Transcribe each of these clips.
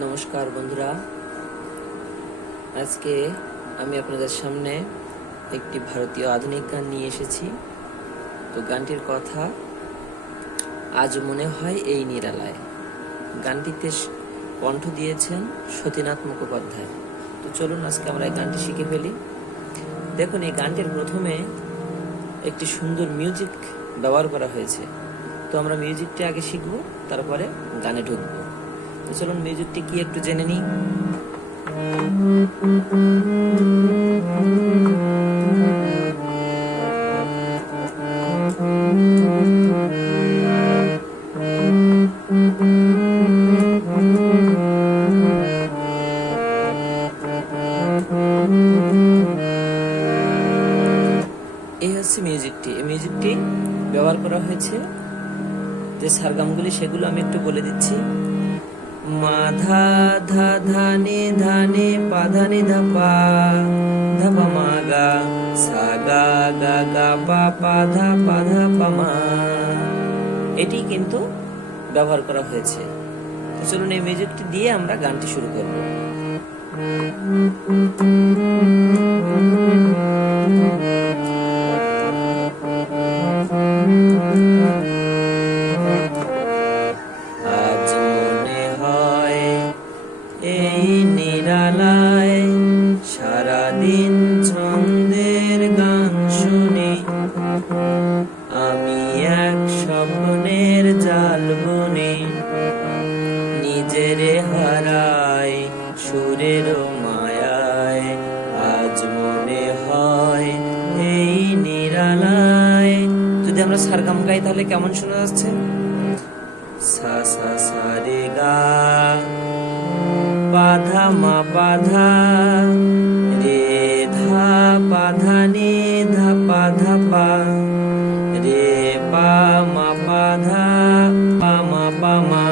নমস্কার বন্ধুরা। আজকে আমি আপনাদের সামনে একটি ভারতীয় আধুনিক গান নিয়ে এসেছি। তো গানটির কথা আজ মনে হয় এই নিরালায়। গানটিতে কণ্ঠ দিয়েছেন সতীনাথ মুখোপাধ্যায়। তো চলুন আজকে আমরা এই গানটি শিখে ফেলি। দেখুন, এই গানটির প্রথমে একটি সুন্দর মিউজিক ব্যবহার করা হয়েছে। তো আমরা মিউজিকটি আগে শিখব, তারপরে গানে ঢুকবো। তো চলুন মিউজিকটি কি একটু জেনে নিই। এই হচ্ছে মিউজিকটি। এই মিউজিকটি ব্যবহার করা হয়েছে যে সারগামগুলি, সেগুলো আমি একটু বলে দিচ্ছি। মাধা ধা ধানে ধানে পা ধানে ধা পা ধা পা মা গা, সা গা গা গা পা পা ধা পা ধা পা এটি কিন্তু ব্যবহার করা হয়েছে। তো চলুন এই মিউজিকটি দিয়ে আমরা গানটি শুরু করব। নিরালায় সারাদিন ছন্দের গান শুনি। আমি এক স্বপ্নের জাল বনে। নিজের হারাই সুরের মায়ায় আজ মনে হয় এই নিরালায়। যদি আমরা সারগাম গাই তাহলে কেমন শোনা যাচ্ছে? সা সা সা, রে, গা। পাধা মা পাধা রে ধা পাধা নে ধা পাধা পা। রে পা মা পাধা পা মা পা মা,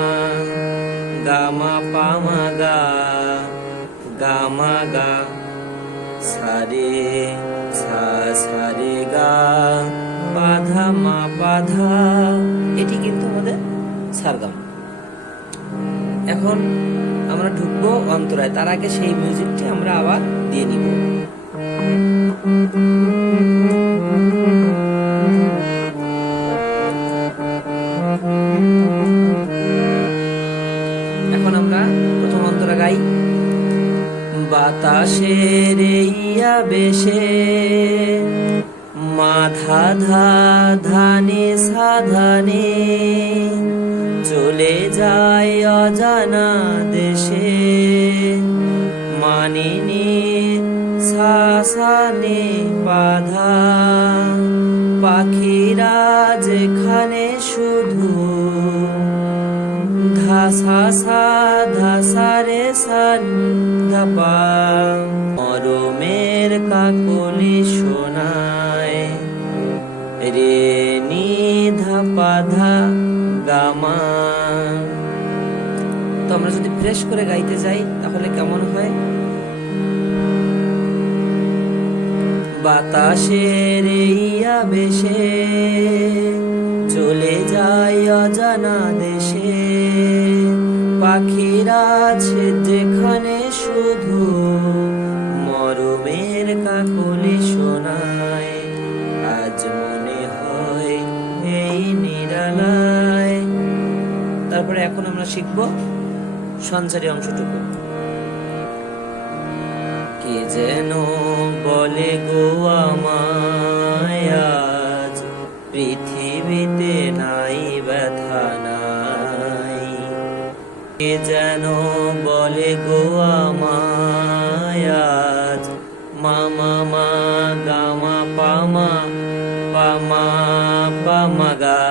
গা মা পা মা গা গা মা গা। সা রে, সা সা রে, গা পাধা মা পাধা এটি কিন্তু আমাদের সারগাম। এখন আমরা ঢুকবো অন্তরায়। তার আগে সেই মিউজিকটি আমরা আবার দিয়ে নিব। এখন আমরা প্রথম অন্তরা গাই। বাতাসের ইয়া বেশে মাধা ধা ধানে সাধানে চলে যায় অজানা দেশে। মানিনি শাসানে বাধা। পাখিরা যেখানে শুধু ধাসা সা ধাসা রে সান ধাপা মরমের কাকলি শোনায় রে নি ধা গামা। তো আমরা যদি ফ্রেশ করে গাইতে যাই, তাহলে কেমন হয়? বাতাসের ইয়া বেশে চলে যায় অজানা দেশে। পাখিরা আছে যেখানে শুধু মরমের কাকলি। আমরা শিখব, সঞ্চারী অংশটুকু। কে যেন বলে গো আমায় পৃথিবীতে নাই, ব্যথা নাই। কে যেন বলে গো আমায় মামা মা গামা পামা পামা পামা গা।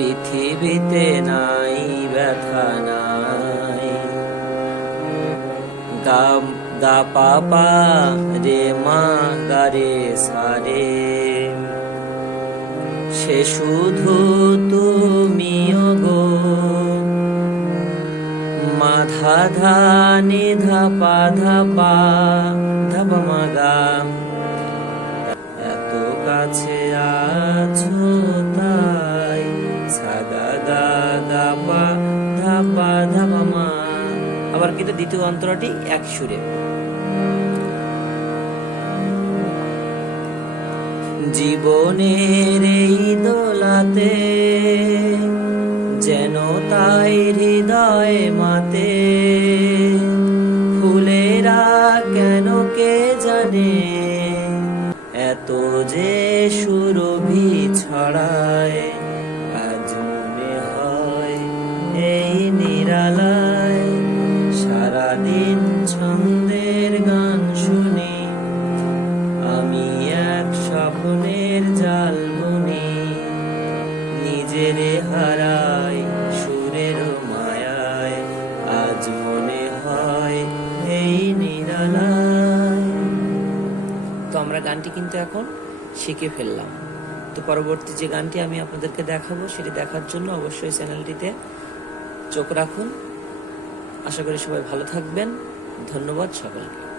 পৃথিবীতে নাই, ব্যথা নাই। গা গা পা পা রে মা, গা রে সারে সে শুধু তুমি গো মাধা ধা নি ধা পা ধা পা ধা মা গা। এত কাছে আছো কিন্তু দ্বিতীয় অন্তরাটি এক সুরে। জীবনের এই দোলাতে যেন তাই হৃদয় মাতে, ফুলেরা কেন কে জানে? এত যে সুরভি ছড়ায় গানটি কিন্তু এখন শিখে ফেললাম। তো পরবর্তী যে গানটি আমি আপনাদেরকে দেখাবো, সেটি দেখার জন্য অবশ্যই চ্যানেলটিতে চোখ রাখুন। আশা করি সবাই ভালো থাকবেন। ধন্যবাদ সকলকে।